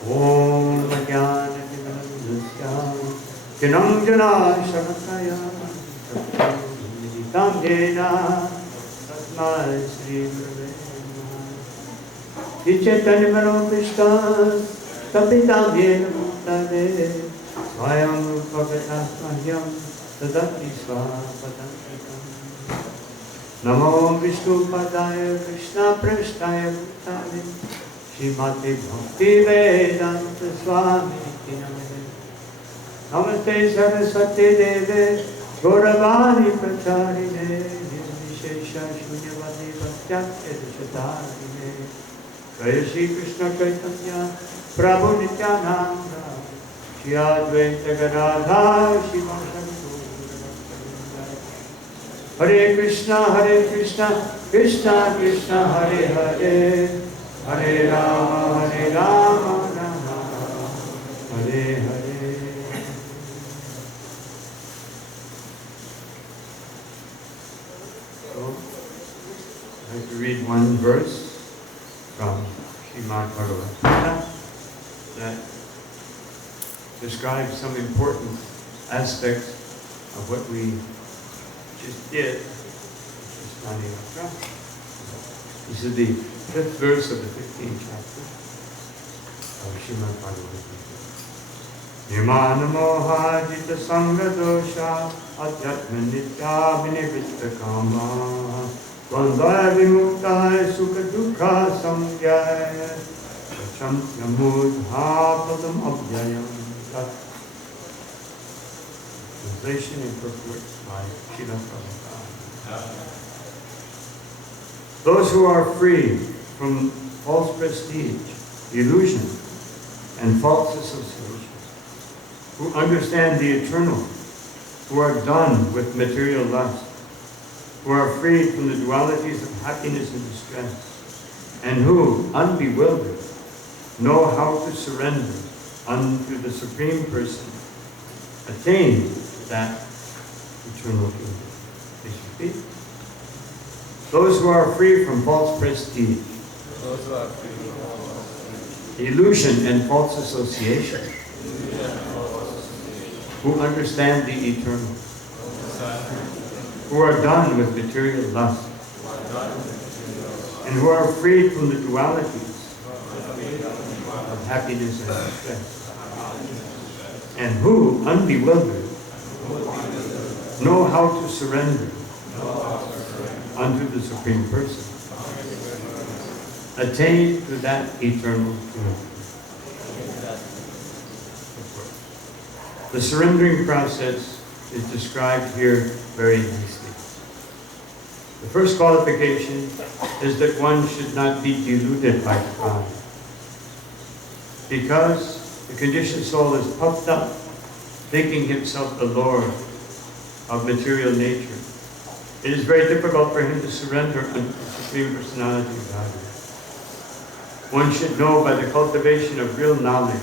Om Jnana Tinanjana Shamakaya Tam Jena Tasmai Sri Gurave Namaha Chaitanya Krishna Tapitam Jena Mutare Swayam Bhagavatasmahyam Tadati Swapadantikam Namo Vishnu Padaya Krishna Prasthaya Bhutale Shrimati Bhakti Vedanta Swami Namaste Namaste Saraswati Debe Gauravani Pracharine Nirvishesha Shunyavadi Bhaktyate Dashatarine Jaya Shri Krishna Chaitanya Prabhu Nityananda Shri Advaita Gadadha Shivasana Hare Krishna Krishna Krishna Hare Hare Hare Rama Rama Rama Hare Hare. So, I'd like to read one verse from Srimad Bhagavad Gita that describes some important aspects of what we just did. Snaan Yatra. This is the 5th verse of the 15th chapter of Srimad Bhagavad Gita. Nirmana moha jita sangha dosha adhyatma nitya vinivritta kama Vandaya vimukta sukha dukha samjaya Vacham yamudha padam abhyayam. Translation and purport by Srila Prasad. Those who are free from false prestige, illusion, and false associations, who understand the eternal, who are done with material lust, who are freed from the dualities of happiness and distress, and who, unbewildered, know how to surrender unto the Supreme Person, attain that eternal kingdom. Please repeat. Those who are free from false prestige, illusion and false association, who understand the eternal, who are done with material lust, and who are freed from the dualities of happiness and distress, and who, unbewildered, know how to surrender unto the Supreme Person, attain to that eternal kingdom. The surrendering process is described here very nicely. The first qualification is that one should not be deluded by pride. Because the conditioned soul is puffed up, thinking himself the Lord of material nature, it is very difficult for him to surrender unto the Supreme Personality of Godhead. One should know by the cultivation of real knowledge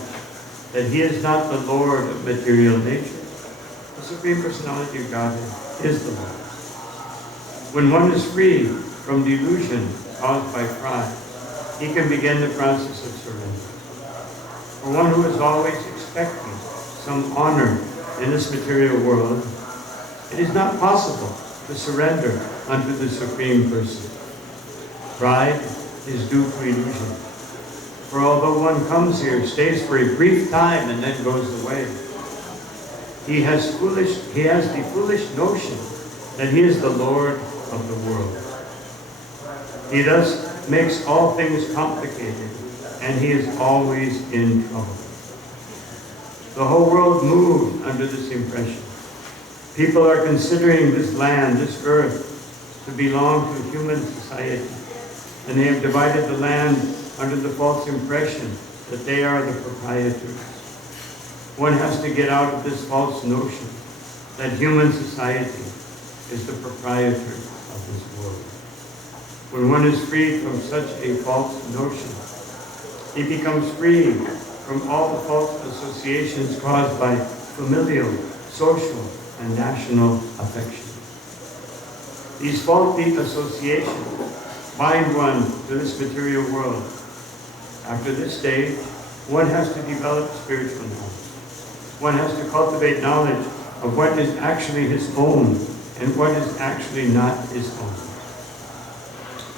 that he is not the Lord of material nature. The Supreme Personality of Godhead is the Lord. When one is free from delusion caused by pride, he can begin the process of surrender. For one who is always expecting some honor in this material world, it is not possible to surrender unto the Supreme Person. Pride is due to illusion. For although one comes here, stays for a brief time, and then goes away, he has the foolish notion that he is the Lord of the world. He thus makes all things complicated, and he is always in trouble. The whole world moves under this impression. People are considering this land, this earth, to belong to human society, and they have divided the land under the false impression that they are the proprietors. One has to get out of this false notion that human society is the proprietor of this world. When one is freed from such a false notion, he becomes free from all the false associations caused by familial, social, and national affection. These faulty associations bind one to this material world. After this stage, one has to develop spiritual knowledge. One has to cultivate knowledge of what is actually his own and what is actually not his own.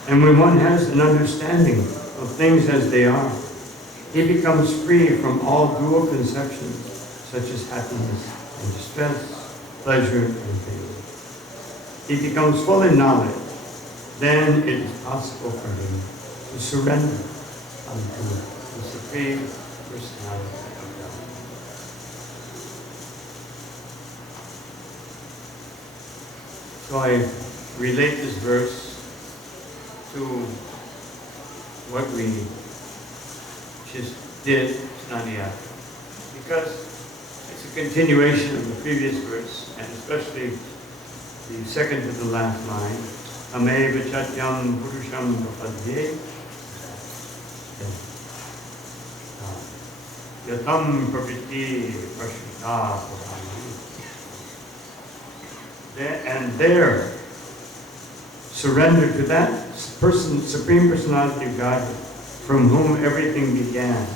And when one has an understanding of things as they are, he becomes free from all dual conceptions such as happiness and distress, pleasure and pain. He becomes full in knowledge. Then it is possible for him to surrender unto the Supreme Personality of God. So I relate this verse to what we just did, Snaan Yatra, because it's a continuation of the previous verse, and especially the second to the last line, Ame Vichatyam Purusham Papadye Yatam Praviti Prashita Purani. And there, surrender to that person, Supreme Personality of God, from whom everything began,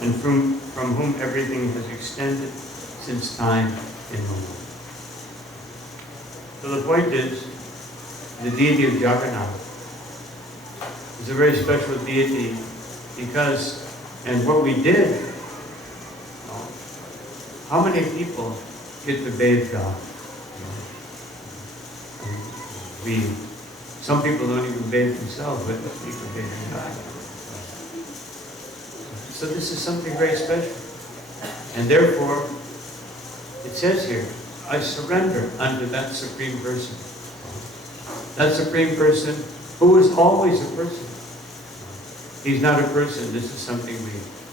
and from whom everything has extended since time immemorial. So the point is, the deity of Jagannath is a very special deity because, and what we did, how many people get to bathe God? Some people don't even bathe themselves, but we can bathe God. So this is something very special. And therefore, it says here, I surrender unto that Supreme Person. That Supreme Person who is always a person. He's not a person. This is something we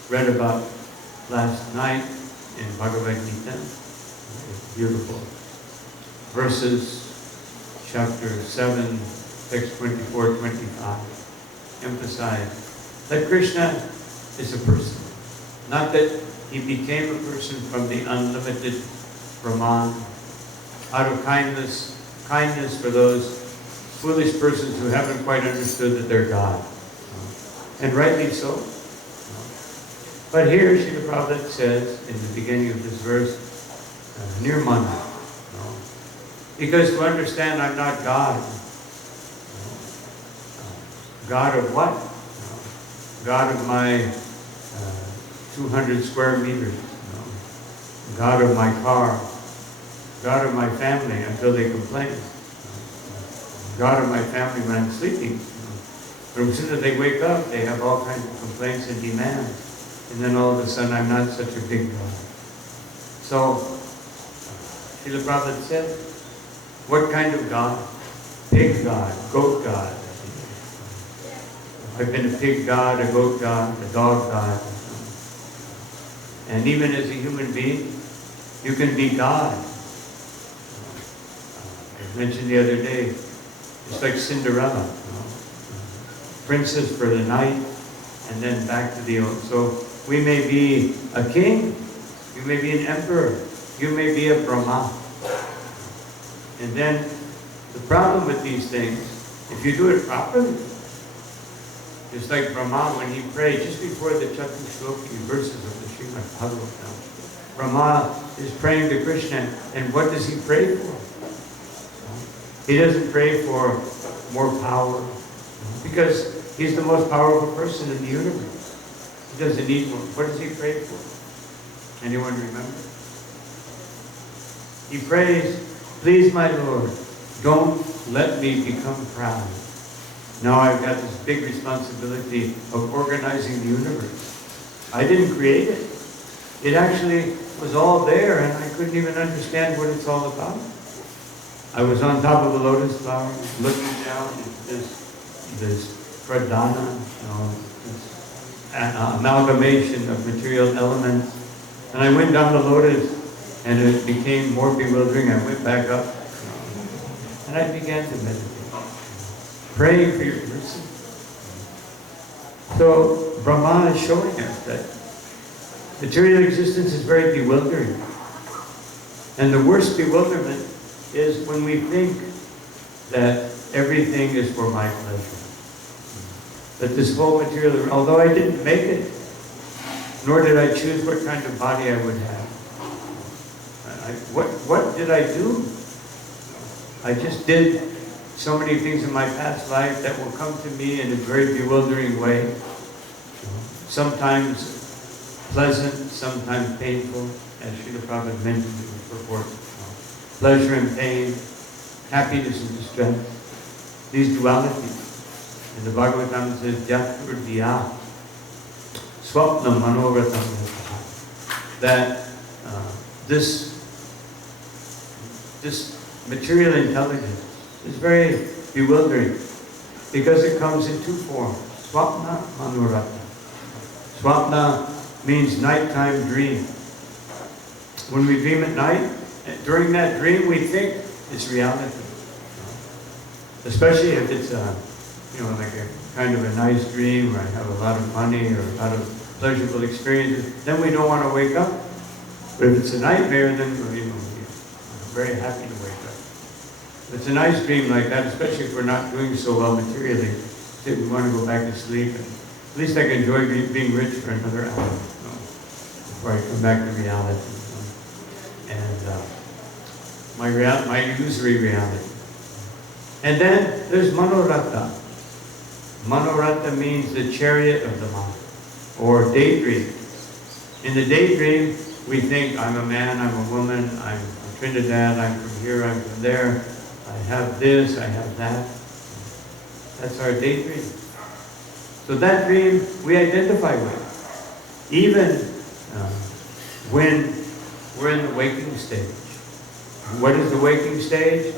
read about last night in Bhagavad Gita. Beautiful verses, chapter 7, text 24, 25. Emphasize that Krishna is a person. Not that he became a person from the unlimited Brahman, out of kindness for those foolish persons who haven't quite understood that they're God. And rightly so. But here, Srila Prabhupada says in the beginning of this verse, Nirmana. Because to understand I'm not God. God of what? God of my 200 square meters. God of my car. God of my family until they complain. God of my family when I'm sleeping. But as soon as they wake up, they have all kinds of complaints and demands. And then all of a sudden, I'm not such a big God. So, Srila Prabhupada said, what kind of God? Pig God, goat God. I've been a pig God, a goat God, a dog God. And even as a human being, you can be God. I mentioned the other day, it's like Cinderella. Princess for the night, and then back to the old. So we may be a king, you may be an emperor, you may be a Brahma. And then the problem with these things, if you do it properly, it's like Brahma when he prayed just before the Chaturshloki verses of the Srimad Bhagavatam. Brahma is praying to Krishna, and what does he pray for? He doesn't pray for more power, because he's the most powerful person in the universe. He doesn't need more. What does he pray for? Anyone remember? He prays, please my Lord, don't let me become proud. Now I've got this big responsibility of organizing the universe. I didn't create it. It actually was all there, and I couldn't even understand what it's all about. I was on top of a lotus flower, looking down at this pradhana, this amalgamation of material elements. And I went down the lotus, and it became more bewildering. I went back up, and I began to meditate, praying for your mercy. So Brahma is showing us that material existence is very bewildering. And the worst bewilderment is when we think that everything is for my pleasure. That this whole material, although I didn't make it, nor did I choose what kind of body I would have. What did I do? I just did so many things in my past life that will come to me in a very bewildering way. Sometimes pleasant, sometimes painful, as Srila Prabhupada mentioned in his purport. Pleasure and pain, happiness and distress. These dualities. And the Bhagavatam says, Yatra diya, swapna manoratam. That this material intelligence is very bewildering because it comes in two forms. Swapna manurata. Swapna means nighttime dream. When we dream at night, during that dream we think it's reality. Especially if it's like a kind of a nice dream, or I have a lot of money or a lot of pleasurable experiences, then we don't want to wake up. But if it's a nightmare, then we're very happy to wake up. If it's a nice dream like that, especially if we're not doing so well materially, we want to go back to sleep. And at least I can enjoy being rich for another hour before I come back to reality. And my illusory reality. And then there's Manoratta. Manoratta means the chariot of the mind, or daydream. In the daydream, we think, I'm a man, I'm a woman, I'm from Trinidad, I'm from here, I'm from there, I have this, I have that. That's our daydream. So that dream we identify with, even when we're in the waking stage. What is the waking stage?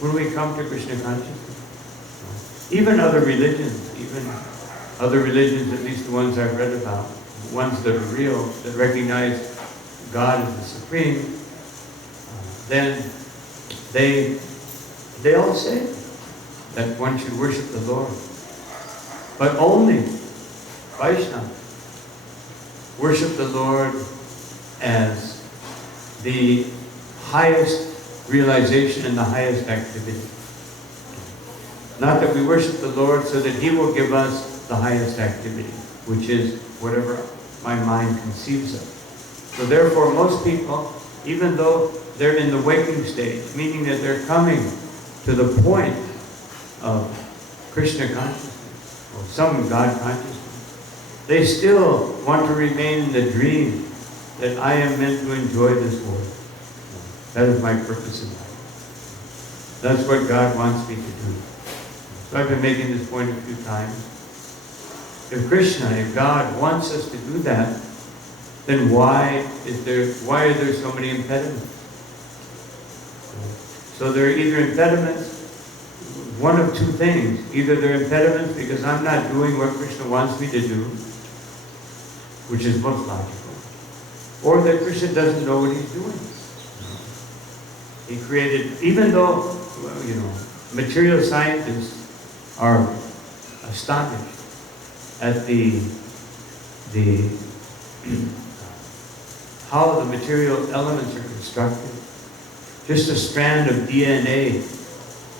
When we come to Krishna consciousness. Even other religions, at least the ones I've read about, ones that are real, that recognize God as the Supreme, then they all say that one should worship the Lord. But only Vaishnava worship the Lord as the highest realization and the highest activity. Not that we worship the Lord so that He will give us the highest activity, which is whatever my mind conceives of. So therefore, most people, even though they're in the waking stage, meaning that they're coming to the point of Krishna consciousness, or some God consciousness, they still want to remain in the dream that I am meant to enjoy this world. That is my purpose in life. That's what God wants me to do. So I've been making this point a few times. If Krishna, if God wants us to do that, then why are there so many impediments? So there are either impediments, one of two things. Either they're impediments because I'm not doing what Krishna wants me to do, which is most logical, or that Krishna doesn't know what He's doing. He created, even though, material scientists are astonished at the how the material elements are constructed. Just a strand of DNA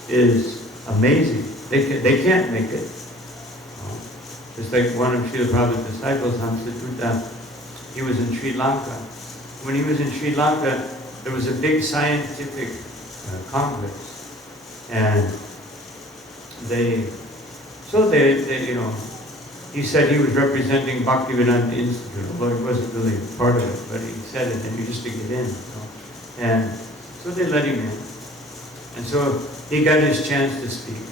is amazing. They can't make it. Just like one of Srila Prabhupada's disciples, Hamsatuta, he was in Sri Lanka. When he was in Sri Lanka, there was a big scientific congress, and he said he was representing Bhaktivedanta Institute, although he wasn't really part of it, but he said it, and just to get in. And so they let him in. And so he got his chance to speak.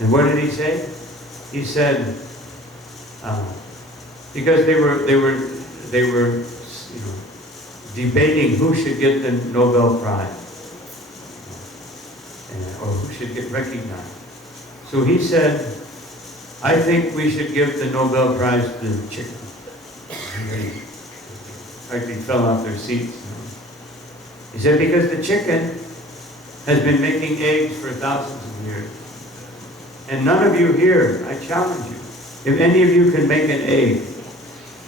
And what did he say? He said, because they were debating who should get the Nobel Prize, or who should get recognized. So he said, I think we should give the Nobel Prize to the chicken. They practically fell off their seats. He said, because the chicken has been making eggs for thousands of years. And none of you here, I challenge you, if any of you can make an egg,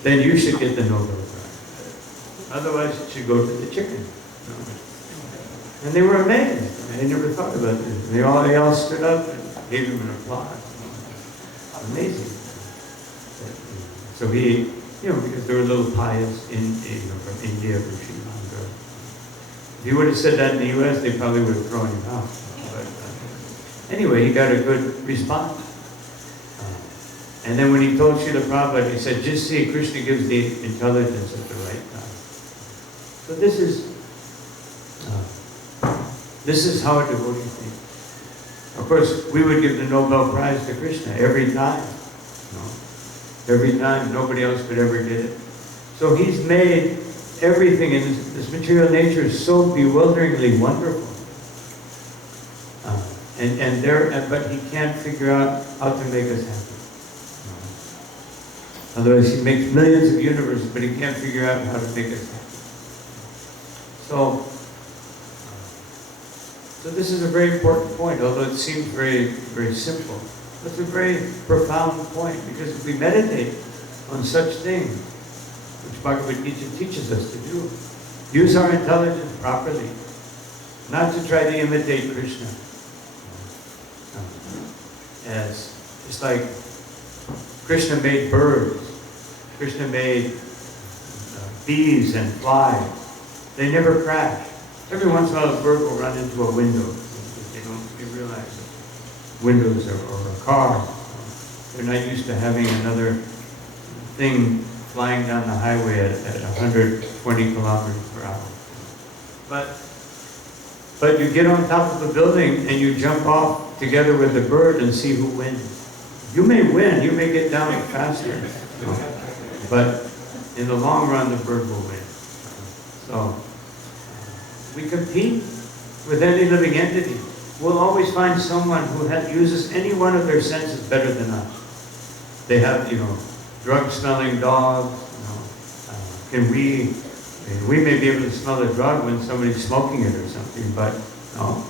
then you should get the Nobel Prize. Otherwise, it should go to the chicken. And they were amazed. They never thought about this. They all stood up and gave him an applause. Amazing. So because they were a little pious from India or Sri Lanka. If he would have said that in the U.S., they probably would have thrown him out. But anyway, he got a good response. And then when he told Srila Prabhupada, he said, just see, Krishna gives the intelligence at the right time. So this is how a devotee thinks. Of course, we would give the Nobel Prize to Krishna every time. Every time, nobody else could ever get it. So he's made everything in this material nature is so bewilderingly wonderful. But he can't figure out how to make us happy. Otherwise, he makes millions of universes, but he can't figure out how to make us happy. So this is a very important point, although it seems very, very simple. It's a very profound point, because if we meditate on such things, which Bhagavad Gita teaches us to do, use our intelligence properly, not to try to imitate Krishna. As just like Krishna made birds, Krishna made bees and flies. They never crash. Every once in a while a bird will run into a window. They realize that windows or a car. They're not used to having another thing flying down the highway at 120 kilometers per hour. But you get on top of a building and you jump off together with the bird and see who wins. You may win, you may get down faster, but in the long run the bird will win. So we compete with any living entity. We'll always find someone who uses any one of their senses better than us. They have, drug-smelling dogs. We may be able to smell a drug when somebody's smoking it or something, but no,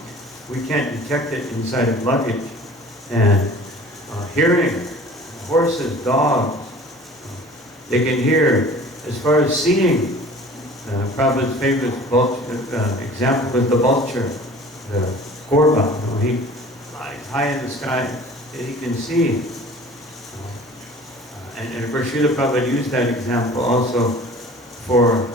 we can't detect it inside of luggage. And hearing, horses, dogs, they can hear. As far as seeing, Prabhupada's favorite example was the vulture, the Korba. He flies high in the sky and he can see. And of course, Srila Prabhupada used that example also for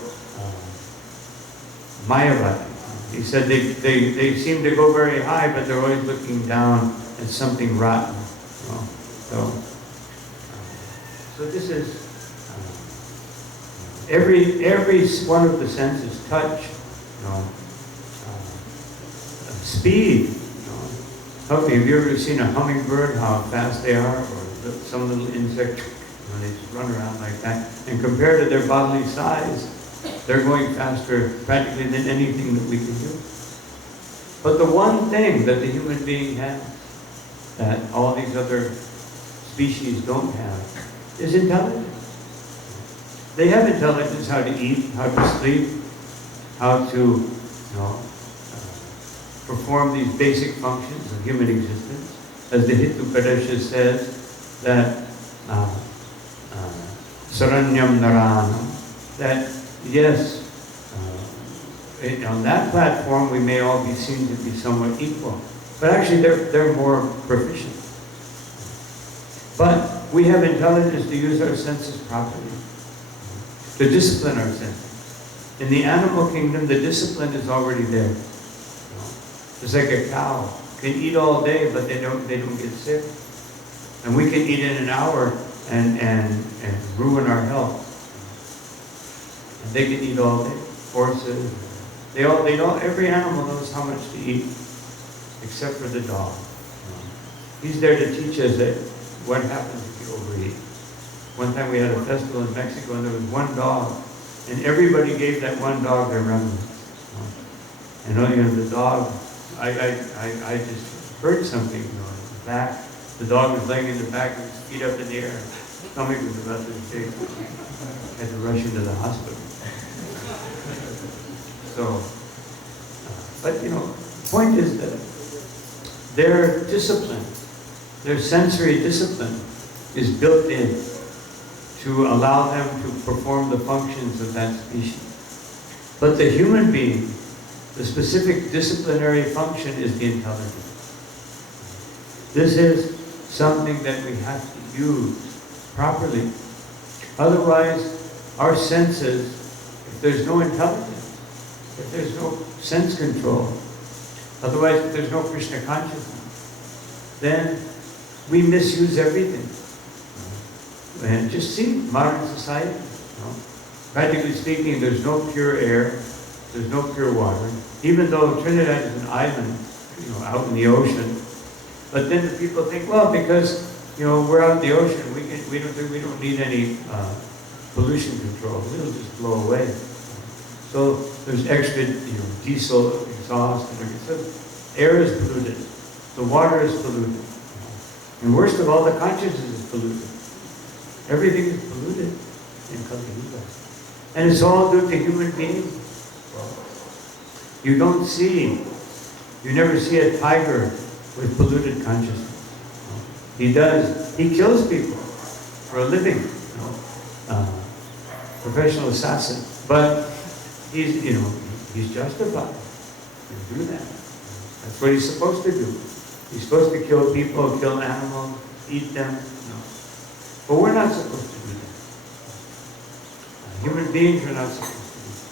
Mayavadi. He said they seem to go very high, but they're always looking down at something rotten. So this is every one of the senses: touch, speed. Okay, have you ever seen a hummingbird? How fast they are, or some little insect when they just run around like that? And compared to their bodily size, they're going faster practically than anything that we can do. But the one thing that the human being has that all these other species don't have is intelligence. They have intelligence how to eat, how to sleep, how to perform these basic functions of human existence. As the Hitupadesha says, that Saranyam Naranam, that yes, on that platform we may all be seen to be somewhat equal, but actually they're more proficient. But we have intelligence to use our senses properly, to discipline our senses. In the animal kingdom, the discipline is already there. It's like a cow can eat all day, but they don't get sick, and we can eat in an hour and ruin our health. And they can eat all day. Horses, they don't. Every animal knows how much to eat, except for the dog. He's there to teach us that what happens if you overeat. One time we had a festival in Mexico, and there was one dog, and everybody gave that one dog their remnants. And the dog, I just heard something in the back. The dog was laying in the back with his feet up in the air. His stomach was about to shake. Had to rush into the hospital. So, but the point is that their discipline, their sensory discipline, is built in to allow them to perform the functions of that species. But the human being, the specific disciplinary function is the intelligence. This is something that we have to use properly. Otherwise, our senses, if there's no intelligence, if there's no sense control, otherwise if there's no Krishna consciousness, then we misuse everything. And just see modern society. Practically speaking, there's no pure air, there's no pure water. Even though Trinidad is an island, out in the ocean, but then the people think, well, because we're out in the ocean, we don't need any pollution control. It'll just blow away. So there's extra, diesel exhaust and everything. So air is polluted, the water is polluted, and worst of all, the consciousness is polluted. Everything is polluted in Kali Yuga. And it's all due to human beings. You never see a tiger with polluted consciousness. He kills people for a living, professional assassin. But he's justified to do that. That's what he's supposed to do. He's supposed to kill people, kill animals, eat them. But we're not supposed to do that. Human beings are not supposed to do that.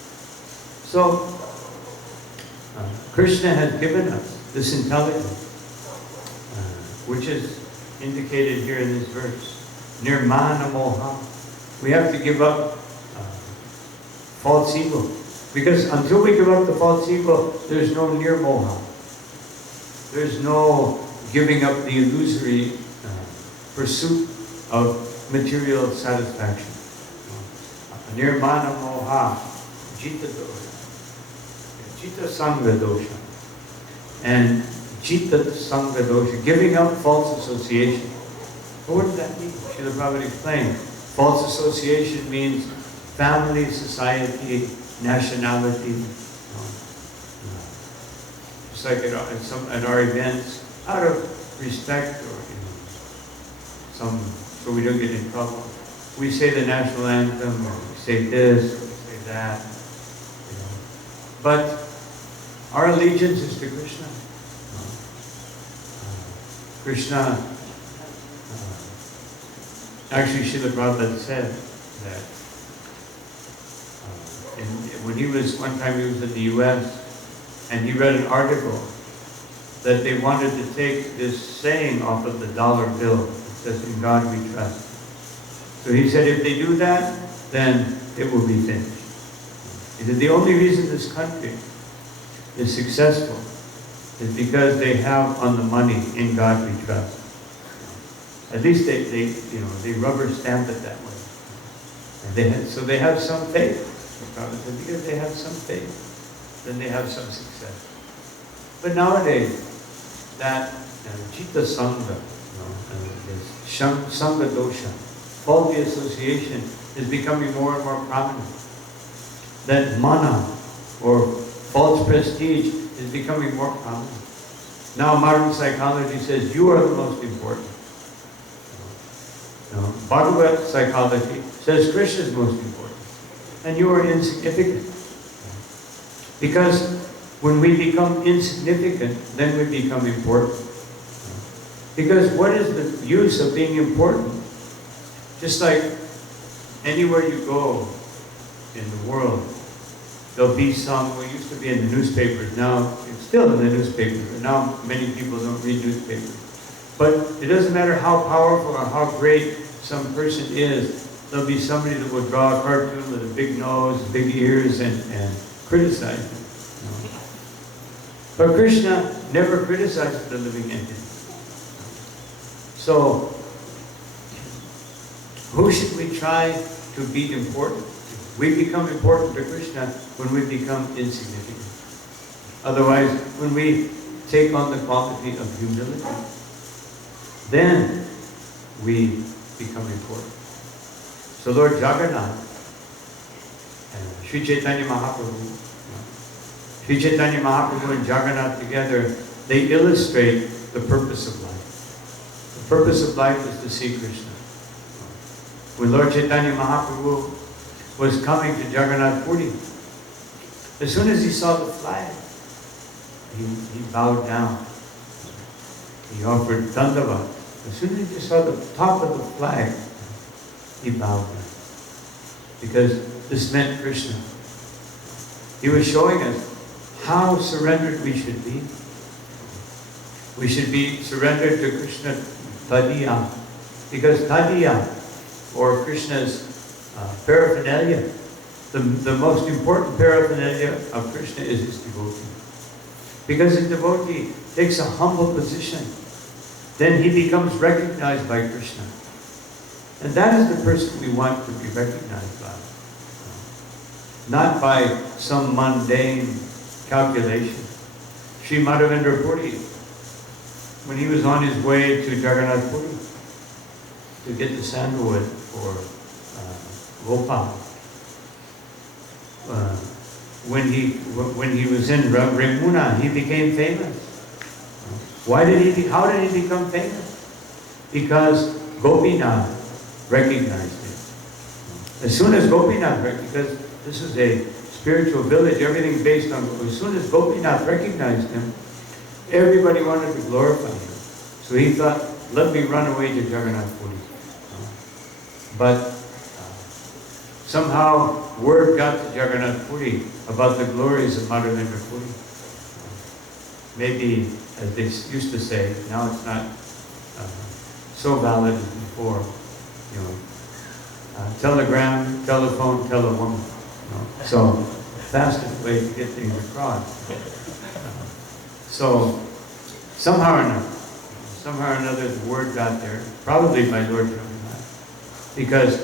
So, Krishna has given us this intelligence, which is indicated here in this verse. Nirmana moha. We have to give up false ego. Because until we give up the false ego, there's no nirmoha. There's no giving up the illusory pursuit of material satisfaction. Nirmana moha, jita dosha, jita sangha dosha, and jita sangha dosha, giving up false association. But what does that mean? Srila Prabhupada explained. False association means family, society, nationality. Just like at our events, out of respect or so we don't get in trouble. We say the national anthem, or we say this, or we say that. But our allegiance is to Krishna. Krishna, actually Srila Prabhupada said that one time he was in the US and he read an article that they wanted to take this saying off of the dollar bill. It says, "In God we trust." So he said, if they do that, then it will be finished. He said, the only reason this country is successful is because they have on the money, "In God we trust." At least they rubber stamp it that way. And so they have some faith. Because they have some faith, then they have some success. But nowadays, that Jita Sangha, Sangha Dosha, faulty association is becoming more and more prominent. That mana, or false prestige, is becoming more prominent. Now modern psychology says you are the most important. Bhagavad psychology says Krishna is most important. And you are insignificant. Because when we become insignificant, then we become important. Because what is the use of being important? Just like anywhere you go in the world, there'll be we used to be in the newspapers, now it's still in the newspapers, but now many people don't read newspapers. But it doesn't matter how powerful or how great some person is, there'll be somebody that will draw a cartoon with a big nose, big ears, and criticize him. But Krishna never criticizes the living entity. So, who should we try to be important? We become important to Krishna when we become insignificant. Otherwise, when we take on the quality of humility, then we become important. So Lord Jagannath and Sri Chaitanya Mahaprabhu, and Jagannath together, they illustrate the purpose of life. The purpose of life is to see Krishna. When Lord Chaitanya Mahaprabhu was coming to Jagannath Puri, as soon as he saw the flag, he bowed down. He offered dandavat. As soon as he saw the top of the flag, he bowed down. because this meant Krishna. He was showing us how surrendered we should be. We should be surrendered to Krishna Tadiya, because Tadiya, or Krishna's paraphernalia, the most important paraphernalia of Krishna is his devotee. Because a devotee takes a humble position, then he becomes recognized by Krishna. And that is the person we want to be recognized by. Not by some mundane calculation. Sri Madhavendra Puri, when he was on his way to Jagannath Puri to get the sandalwood for Gopal, when he was in Ramuna, he became famous. How did he become famous? Because Gopinath recognized him. As soon as Gopinath recognized, because this is a spiritual village, everything based on, as soon as Gopinath recognized him, everybody wanted to glorify him. So he thought, let me run away to Jagannath Puri. But somehow word got to Jagannath Puri about the glories of Madhavendra Puri. Maybe, as they used to say, now it's not so valid as before. Telegram, telephone, telewoman. So, fastest way to get things across. So, somehow or another, the word got there, probably by Lord Jagannath, because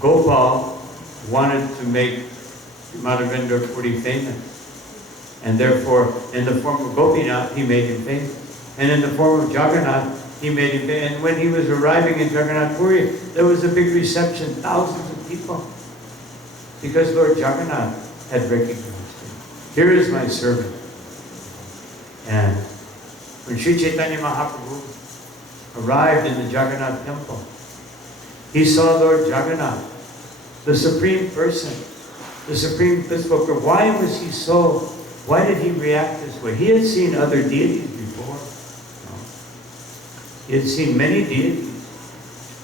Gopal wanted to make Madhavendra Puri famous. And therefore, in the form of Gopinath, he made him famous. And in the form of Jagannath, he made him famous. And when he was arriving in Jagannath Puri, there was a big reception, thousands of people. Because Lord Jagannath had recognized him. Here is my servant. And when Sri Chaitanya Mahaprabhu arrived in the Jagannath temple, he saw Lord Jagannath, the Supreme Person, the Supreme Peacemaker. Why did he react this way? He had seen other deities before. He had seen many deities,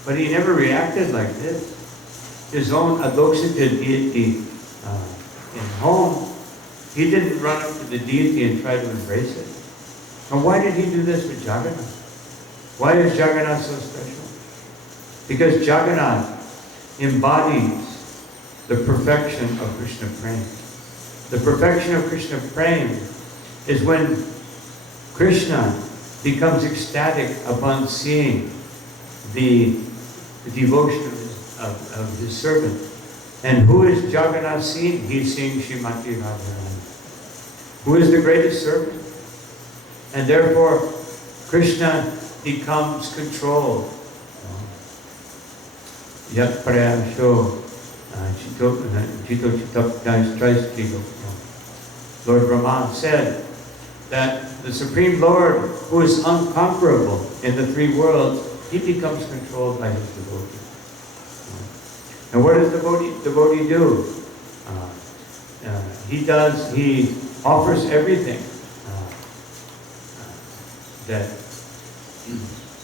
but he never reacted like this. His own Adokshita deity in home, he didn't run up to the deity and try to embrace it. And why did he do this with Jagannath? Why is Jagannath so special? Because Jagannath embodies the perfection of Krishna Prem. The perfection of Krishna Prem is when Krishna becomes ecstatic upon seeing the devotion of his servant. And who is Jagannath seeing? He's seeing Srimati Radharani, who is the greatest servant. And therefore, Krishna becomes controlled. Yatra Lord Brahma said that the Supreme Lord, who is unconquerable in the three worlds, he becomes controlled by his devotee. And what does devotee do? He offers everything that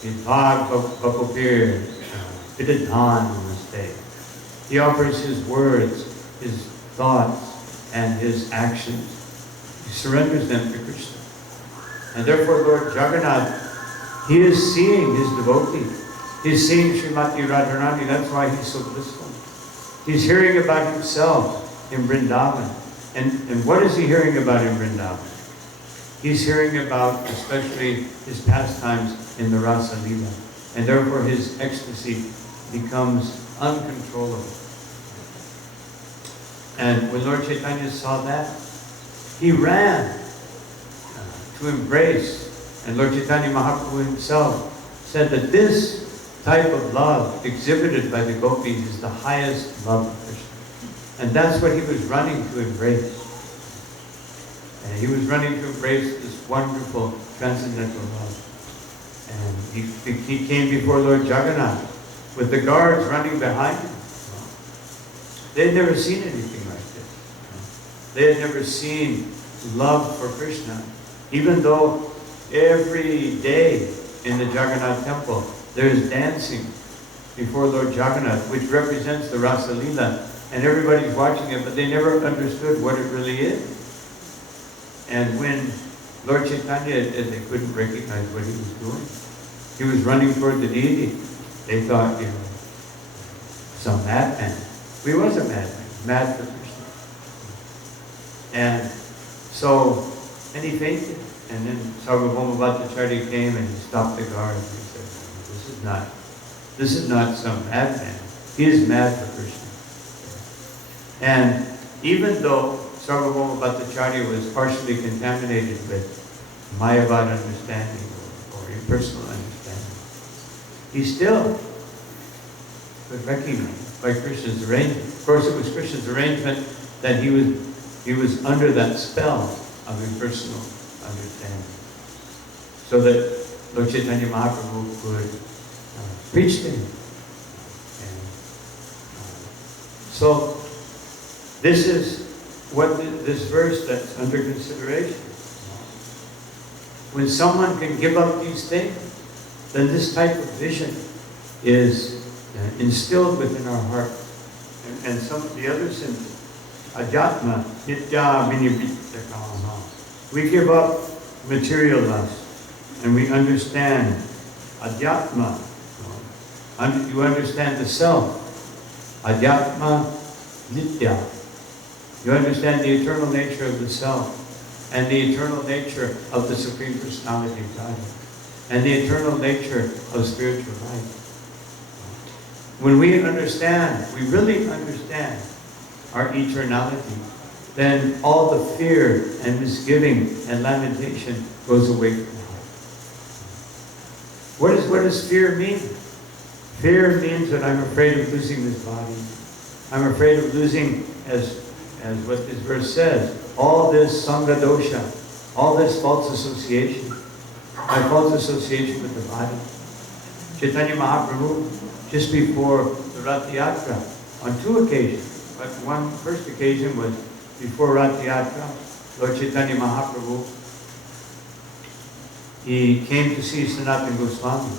is Bhag Bhakopir, Vidadhan Namaste. He offers his words, his thoughts, and his actions. He surrenders them to Krishna. And therefore Lord Jagannath, he is seeing his devotee. He's seeing Srimati Radharani. That's why he's so blissful. He's hearing about himself in Vrindavan. And what is he hearing about in Vrindavan? He's hearing about especially his pastimes in the Rasa Leela. And therefore his ecstasy becomes uncontrollable. And when Lord Chaitanya saw that, he ran to embrace. And Lord Chaitanya Mahaprabhu himself said that this type of love exhibited by the gopis is the highest love of Krishna. And that's what he was running to embrace. And he was running to embrace this wonderful transcendental love. And he came before Lord Jagannath with the guards running behind him. They had never seen anything like this. They had never seen love for Krishna, even though every day in the Jagannath temple there is dancing before Lord Jagannath, which represents the Rasa Leela, and everybody's watching it, but they never understood what it really is. And when Lord Chaitanya, they couldn't recognize what he was doing. He was running toward the deity. They thought, some madman. He was a madman, mad for Krishna. And so, and he fainted. And then Sarvabhauma Bhattacharya came and he stopped the guard. He said, this is not some madman. He is mad for Krishna. And even though Sarvabhauma Bhattacharya was partially contaminated with Mayavad understanding or impersonal understanding, he still was recognized by Krishna's arrangement. Of course, it was Krishna's arrangement that he was under that spell of impersonal understanding, so that Lord Chaitanya Mahaprabhu could preach to him. And so this is what this verse that's under consideration. When someone can give up these things, then this type of vision is instilled within our heart. And some of the other symptoms, Ajatma, Nitya Vinibhita Kama. We give up material lust, and we understand Adhyatma. You understand the self. Adhyatma Nitya. You understand the eternal nature of the self, and the eternal nature of the Supreme Personality of Godhead, and the eternal nature of spiritual life. When we understand, we really understand our eternality, then all the fear and misgiving and lamentation goes away from the heart. What does fear mean? Fear means that I'm afraid of losing this body. I'm afraid of losing, as what this verse says, all this Sangha dosha, all this false association, my false association with the body. Chaitanya Mahaprabhu, just before the Rath Yatra, on 2 occasions, but one first occasion was before Rath Yatra, Lord Chaitanya Mahaprabhu, he came to see Sanatana Goswami.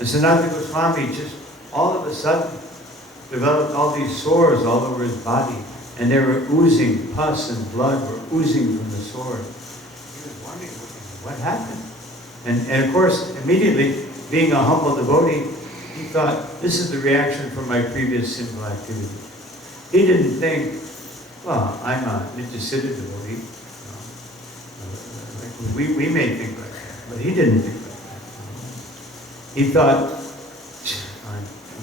And Sanatana Goswami just all of a sudden developed all these sores all over his body. And they were oozing, pus and blood were oozing from the sores. He was wondering what happened. And of course, immediately, being a humble devotee, he thought, this is the reaction from my previous sinful activity. He didn't think, well, I'm a Nityasiddha devotee. We may think like that, but he didn't think like that. He thought,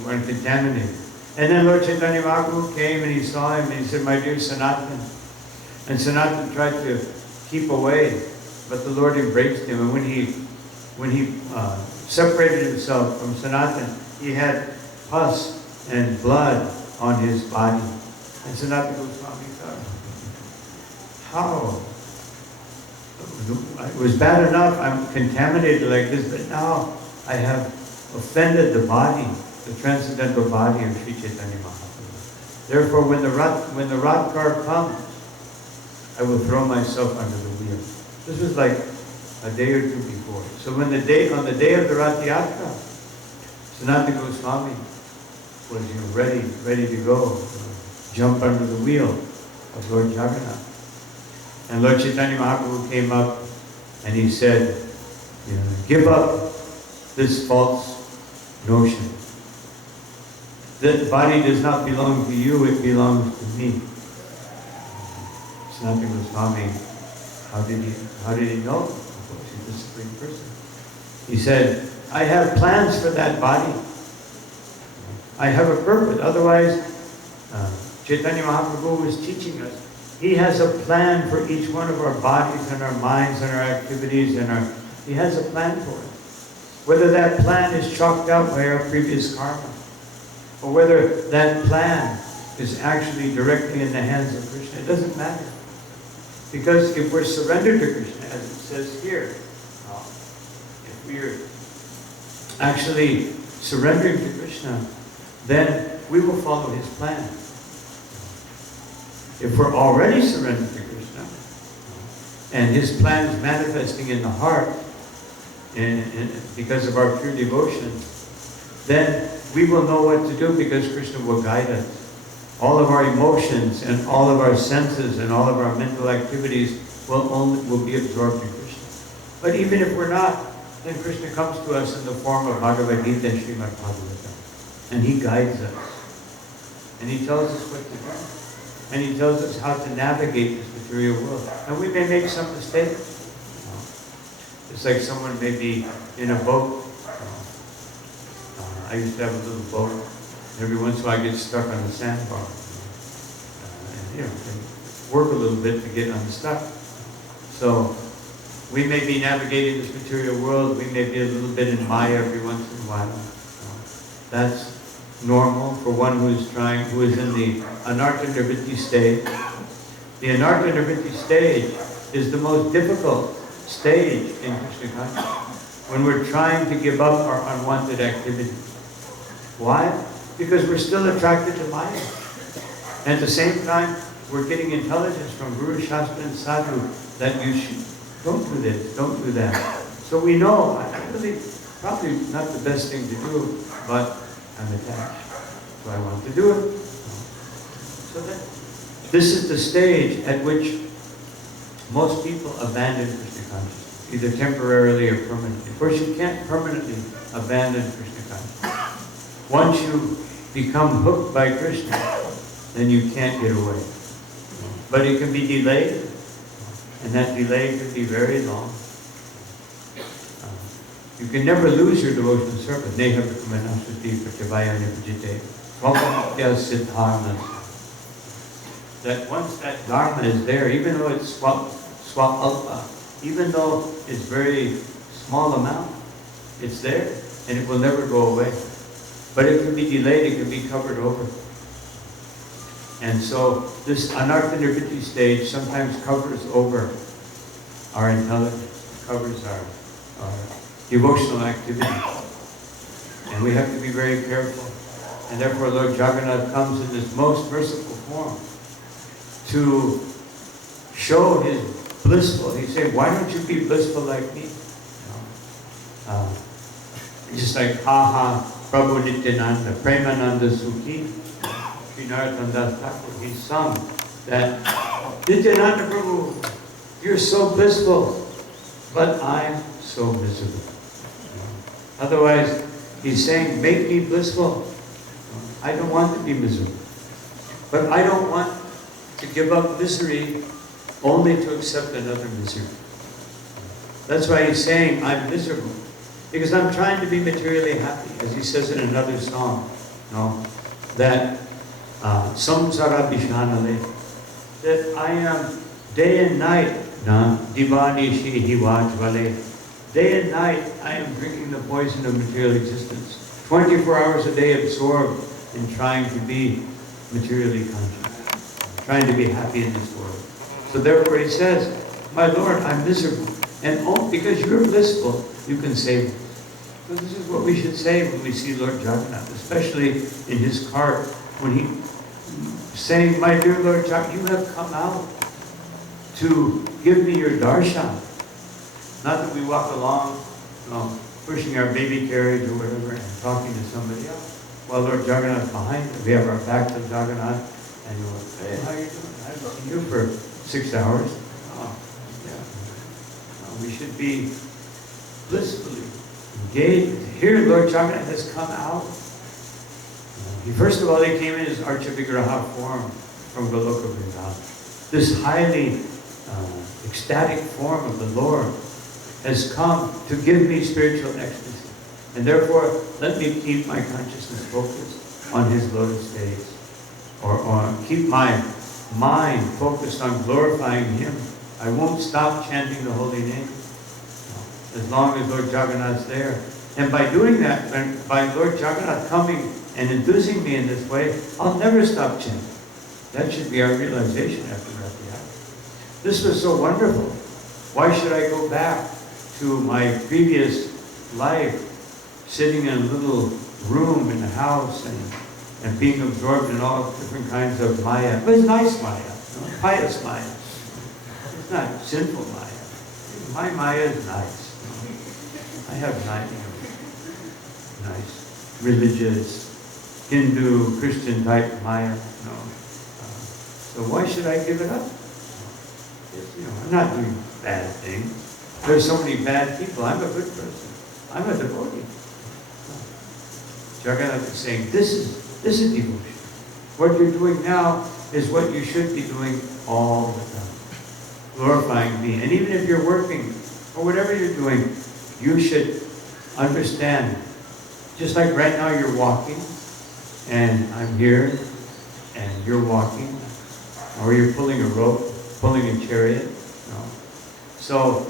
I'm contaminated. And then Lord Chaitanya Mahaprabhu came and he saw him and he said, my dear Sanatana. And Sanatana tried to keep away, but the Lord embraced him. And when he separated himself from Sanatana, he had pus and blood on his body. And Sanatana Goswami thought, how? It was bad enough, I'm contaminated like this, but now I have offended the body, the transcendental body of Sri Chaitanya Mahaprabhu. Therefore, when the Rath car comes, I will throw myself under the wheel. This was like a day or two before. So on the day of the Rath Yatra, Sanatana Goswami was ready to go, jump under the wheel of Lord Jagannath. And Lord Chaitanya Mahaprabhu came up and he said, give up this false notion. The body does not belong to you, it belongs to me. Sanatana Goswami, how did he know? Of course, he's the Supreme Person. He said, I have plans for that body. I have a purpose. Otherwise, Chaitanya Mahaprabhu was teaching us. He has a plan for each one of our bodies and our minds and our activities he has a plan for it. Whether that plan is chalked out by our previous karma, or whether that plan is actually directly in the hands of Krishna, it doesn't matter. Because if we're surrendered to Krishna, as it says here, if we're actually surrendering to Krishna, then we will follow his plan. If we're already surrendered to Krishna, and his plan is manifesting in the heart, because of our pure devotion, then we will know what to do because Krishna will guide us. All of our emotions and all of our senses and all of our mental activities will be absorbed in Krishna. But even if we're not, then Krishna comes to us in the form of Bhagavad Gita and Srimad Bhagavatam. And He guides us. And He tells us what to do. And He tells us how to navigate this material world. And we may make some mistakes. It's like someone may be in a boat. I used to have a little boat. Every once in a while I get stuck on the sandbar. And work a little bit to get unstuck. So we may be navigating this material world. We may be a little bit in Maya every once in a while. That's normal for one who is in the Anartha Nirvritti stage. The Anartha Nirvritti stage is the most difficult stage in Krishna consciousness, when we're trying to give up our unwanted activity. Why? Because we're still attracted to Maya. And at the same time, we're getting intelligence from Guru, Shastra, and Sadhu that you should, don't do this, don't do that. So we know, really, probably not the best thing to do, but I'm attached. So I want to do it. So this is the stage at which most people abandon Krishna consciousness, either temporarily or permanently. Of course, you can't permanently abandon Krishna consciousness. Once you become hooked by Krishna, then you can't get away. But it can be delayed, and that delay can be very long. You can never lose your devotional service. Neha Brahmanasati Pratyavaya Nipajite. That once that dharma is there, even though it's swalpa, even though it's very small amount, it's there, and it will never go away. But it can be delayed, it can be covered over. And so this Anartha Nirvritti stage sometimes covers over our intelligence, covers our devotional activity. And we have to be very careful. And therefore Lord Jagannath comes in this most merciful form to show His blissful. He said, why don't you be blissful like me? Just like Prabhu Nityananda, Premananda Sukhi, Srinarathandas Thakur, he sung that Nityananda Prabhu, you're so blissful, but I'm so miserable. Otherwise, he's saying, make me blissful. I don't want to be miserable. But I don't want to give up misery only to accept another misery. That's why he's saying, I'm miserable. Because I'm trying to be materially happy, as he says in another song, that samsara bishanale, that I am day and night, divani shihi vajvale. Day and night, I am drinking the poison of material existence. 24 hours a day absorbed in trying to be materially conscious, trying to be happy in this world. So therefore he says, my Lord, I'm miserable. And because you're blissful, you can save me. So this is what we should say when we see Lord Jagannath, especially in His cart, when He saying, my dear Lord Jagannath, you have come out to give me your darshan. Not that we walk along, pushing our baby carriage or whatever and talking to somebody else. While Lord Jagannath behind us, we have our back to Jagannath, and you're like, hey, how you doing? I haven't seen you for 6 hours. We should be blissfully engaged. Here, Lord Jagannath has come out. First of all, He came in His Archavigraha form from Goloka Vrindavan. This highly ecstatic form of the Lord has come to give me spiritual ecstasy. And therefore, let me keep my consciousness focused on His lotus days. Or keep my mind focused on glorifying Him. I won't stop chanting the holy name as long as Lord Jagannath's there. And by doing that, by Lord Jagannath coming and enthusing me in this way, I'll never stop chanting. That should be our realization after Ratiyatra. This was so wonderful. Why should I go back to my previous life, sitting in a little room in a house and being absorbed in all different kinds of Maya? But it's nice Maya, pious Maya. It's not sinful Maya. My Maya is nice. I have nice religious, Hindu, Christian type Maya. So why should I give it up? I'm not doing bad things. There's so many bad people. I'm a good person. I'm a devotee. Jagannath is saying, this is devotion. What you're doing now is what you should be doing all the time. Glorifying me. And even if you're working or whatever you're doing, you should understand. Just like right now you're walking, and I'm here, and you're walking, or you're pulling a rope, pulling a chariot. So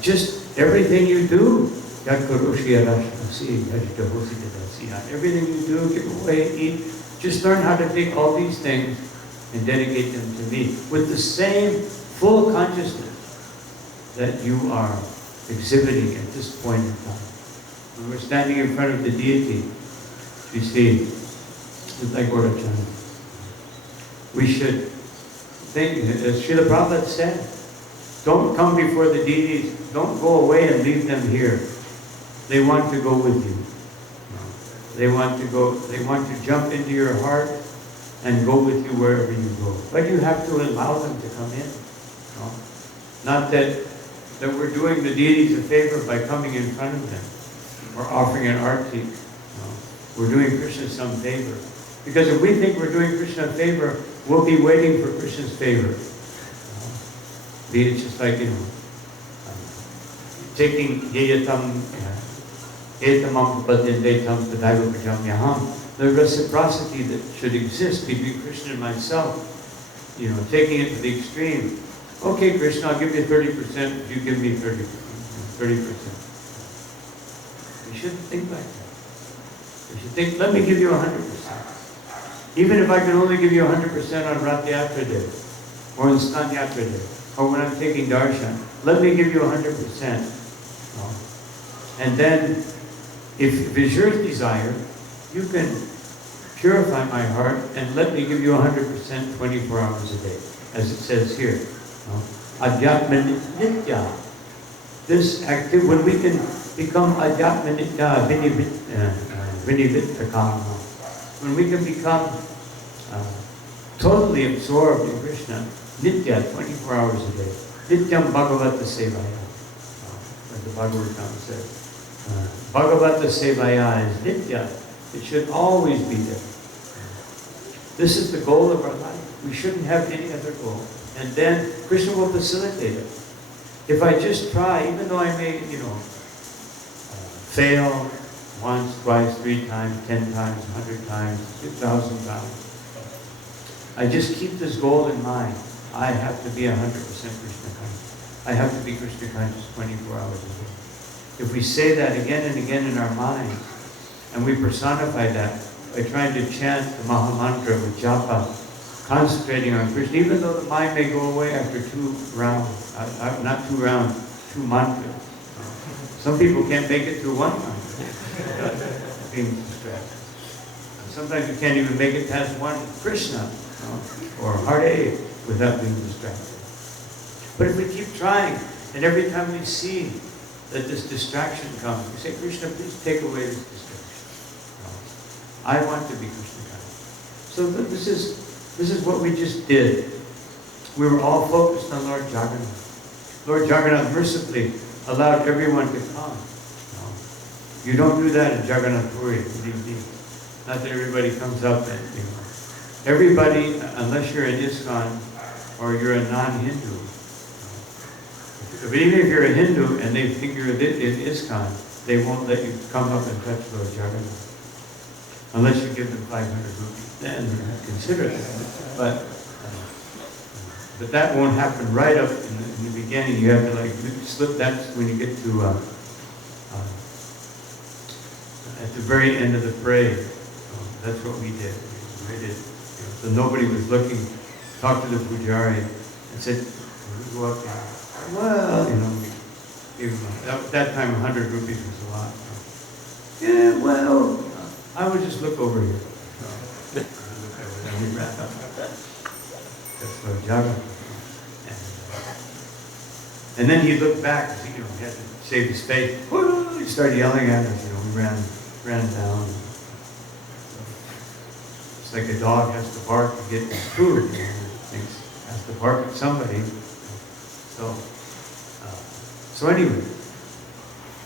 just everything you do, everything you do, give away, eat, just learn how to take all these things and dedicate them to me with the same full consciousness that you are exhibiting at this point in time. When we're standing in front of the deity, you see, it's like Gorachana. We should think, as Srila Prabhupada said, don't come before the deities, don't go away and leave them here. They want to go with you. They want to jump into your heart and go with you wherever you go. But you have to allow them to come in. Not that we're doing the deities a favor by coming in front of them or offering an arti. We're doing Krishna some favor. Because if we think we're doing Krishna a favor, we'll be waiting for Krishna's favor. It's just like, taking the reciprocity that should exist between Krishna and myself, taking it to the extreme. Okay, Krishna, I'll give you 30% if you give me 30%. We shouldn't think like that. We should think, let me give you 100%. Even if I can only give you 100% on Rath Yatra Day, or on Snaan Yatra Day, or when I'm taking darshan, let me give you 100%. And then, if it's your desire, you can purify my heart and let me give you 100% 24 hours a day, as it says here. Adhyatma nitya. This active, when we can become adhyatma nitya, vinivittakama, when we can become totally absorbed in Krishna, nitya, 24 hours a day. Nityam bhagavata sevaya. As the Bhagavatam says. Bhagavata sevaya is nitya. It should always be there. This is the goal of our life. We shouldn't have any other goal. And then Krishna will facilitate it. If I just try, even though I may, fail once, twice, 3 times, 10 times, 100 times, 2,000 times, I just keep this goal in mind. I have to be 100% Krishna conscious. I have to be Krishna conscious 24 hours a day. If we say that again and again in our minds, and we personify that by trying to chant the Maha Mantra with japa, concentrating on Krishna, even though the mind may go away after 2 rounds, not 2 rounds, 2 mantras. Some people can't make it through 1 mantra, being distracted. Sometimes you can't even make it past 1 Krishna or Hare without being distracted. But if we keep trying, and every time we see that this distraction comes, we say, Krishna, please take away this distraction. I want to be Krishna conscious. So this is what we just did. We were all focused on Lord Jagannath. Lord Jagannath mercifully allowed everyone to come. You don't do that in Jagannath Puri, believe me. Not that everybody comes up and, everybody, unless you're an ISKCON or you're a non-Hindu. But even if you're a Hindu and they think you're in ISKCON, they won't let you come up and touch Lord Jagannath. Unless you give them 500 rupees. Then consider that. But that won't happen right up in the beginning. You have to slip that when you get to at the very end of the parade. That's what we did. We did. So nobody was looking. Talked to the pujari and said, "We go up there." Well, we gave him at that time 100 rupees was a lot. Yeah, well, I would just look over here. And we ran up. That's Lord Jagannath. And then he looked back, because he had to save his face. He started yelling at us, we ran down. like a dog has to bark to get food. Has to bark at somebody. So anyway,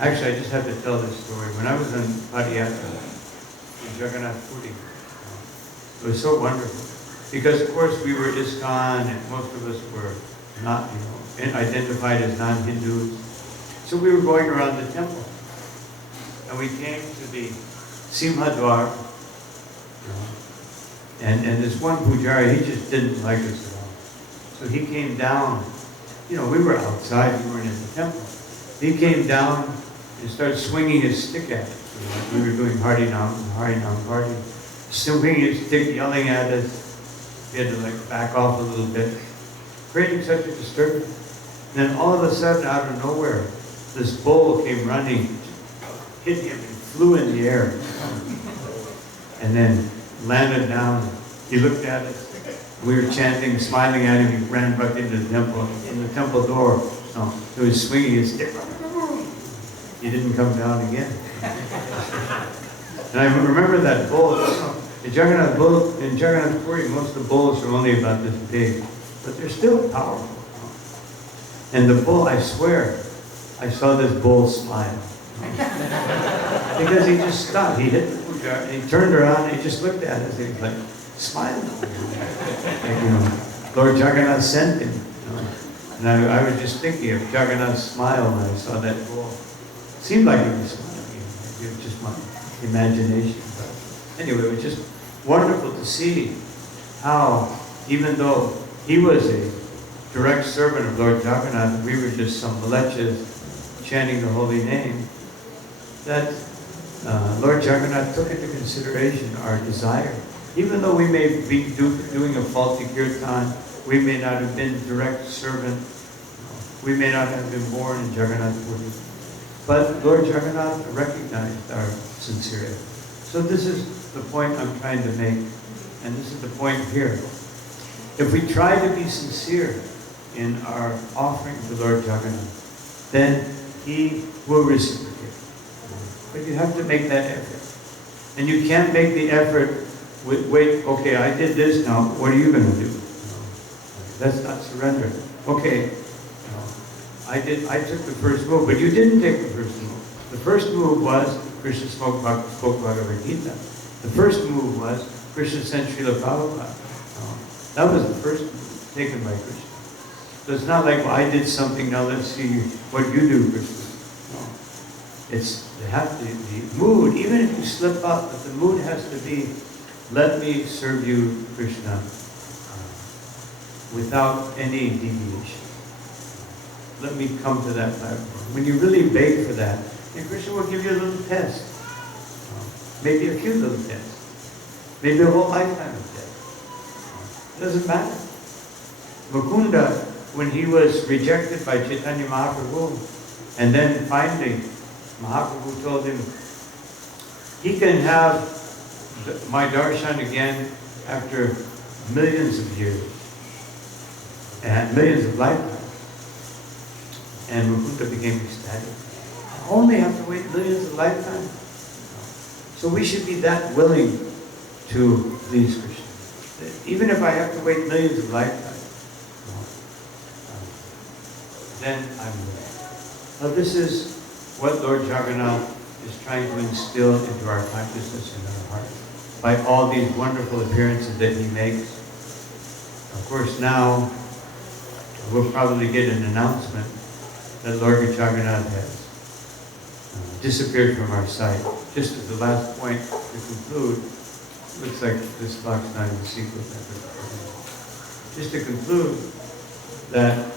actually I just have to tell this story. When I was in Yatra, in Jagannath Puri, it was so wonderful. Because of course we were ISKCON and most of us were not, identified as non-Hindus. So we were going around the temple. And we came to the Simhadwar. And this one pujari, he just didn't like us at all. So he came down. We were outside, we weren't in the temple. He came down and started swinging his stick at us. We were doing Harinam party. Swinging his stick, yelling at us. We had to back off a little bit. Creating such a disturbance. Then all of a sudden, out of nowhere, this bull came running, hit him and flew in the air. And then landed down. He looked at us. We were chanting, smiling at him. He ran back into the temple. In the temple door, he was swinging his stick. He didn't come down again. And I remember that bull. In Jagannath Puri, most of the bulls are only about this big, but they're still powerful. And the bull, I swear, I saw this bull smile. Because he just stopped. He hit the puja, and he turned around and he just looked at us. And he was like, smiling. And, Lord Jagannath sent him. And I was just thinking of Jagannath's smile when I saw that bull. It seemed like he was smiling. It was just my imagination. But anyway, it was just wonderful to see how, even though he was a direct servant of Lord Jagannath, we were just some malechas chanting the holy name, that Lord Jagannath took into consideration our desire. Even though we may be doing a faulty kirtan, we may not have been direct servant, we may not have been born in Jagannath Puri, but Lord Jagannath recognized our sincerity. So this is the point I'm trying to make, and this is the point here. If we try to be sincere in our offering to Lord Jagannath, then He will reciprocate. But you have to make that effort. And you can't make the effort with, wait, okay, I did this, now what are you going to do? That's not surrender. Okay, I took the first move, but you didn't take the first move. The first move was Krishna spoke Bhagavad Gita. The first move was Krishna sent Srila Prabhupada. That was the first move taken by Krishna. So it's not like, well, I did something, now let's see what you do, Krishna. No. It's the mood, even if you slip up, but the mood has to be, let me serve you, Krishna, without any deviation. Let me come to that platform. When you really beg for that, then Krishna will give you a little test. Maybe a few little tests. Maybe a whole lifetime of tests. It doesn't matter. Mukunda, when he was rejected by Chaitanya Mahaprabhu, and then finally Mahaprabhu told him, he can have my darshan again after millions of years and millions of lifetimes. And Mukunda became ecstatic. I only have to wait millions of lifetimes. So we should be that willing to please Krishna. Even if I have to wait millions of lifetimes, then I'm willing. Now this is what Lord Jagannath is trying to instill into our consciousness and our heart by all these wonderful appearances that He makes. Of course, now we'll probably get an announcement that Lord Jagannath has disappeared from our sight. Just as the last point to conclude, looks like this clock's not in sequence. Just to conclude that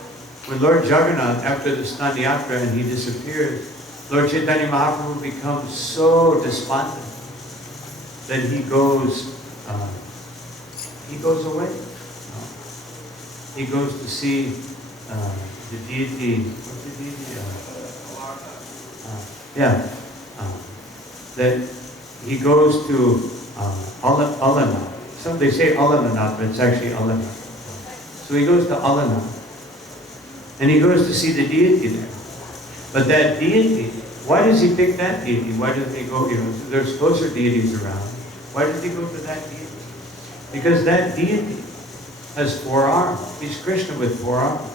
when Lord Jagannath, after the Snaan Yatra and he disappears, Lord Chaitanya Mahaprabhu becomes so despondent that he goes away. He goes to see the deity. What's the deity? That he goes to Alana. Some they say Alananath, but it's actually Alana. So he goes to Alana, and he goes to see the deity there. But that deity, why does he pick that deity? Why doesn't he go, there's closer deities around. Why does he go to that deity? Because that deity has 4 arms. He's Krishna with 4 arms.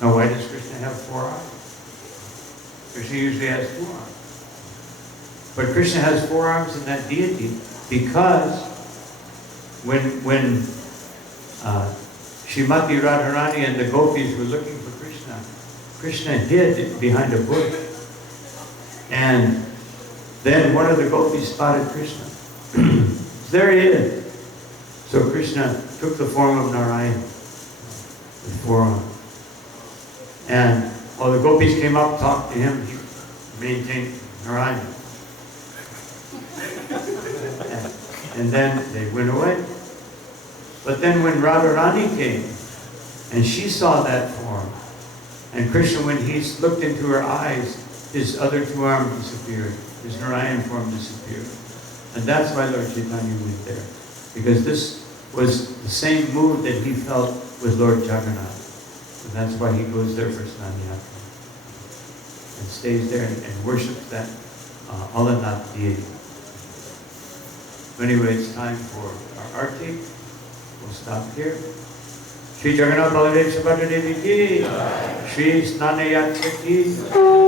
Now, why does Krishna have 4 arms? Krishna usually has 2 arms. But Krishna has 4 arms in that deity because when Srimati Radharani and the gopis were looking for Krishna, Krishna hid behind a bush. And then one of the gopis spotted Krishna. There he is. So Krishna took the form of Narayan with 4 arms. And all the gopis came up, talked to him, he maintained Narayan. And then they went away. But then when Radharani came, and she saw that form, and Krishna, when he looked into her eyes, his other 2 arms disappeared. His Narayan form disappeared. And that's why Lord Chaitanya went there. Because this was the same mood that he felt with Lord Jagannath. And that's why he goes there for Snaan Yatra. And stays there and worships that Alanath deity. Anyway, it's time for our arti. We'll stop here. Shri Jagannath Baladev Subhadra Devi ki, Shri Snaan Yatra ki.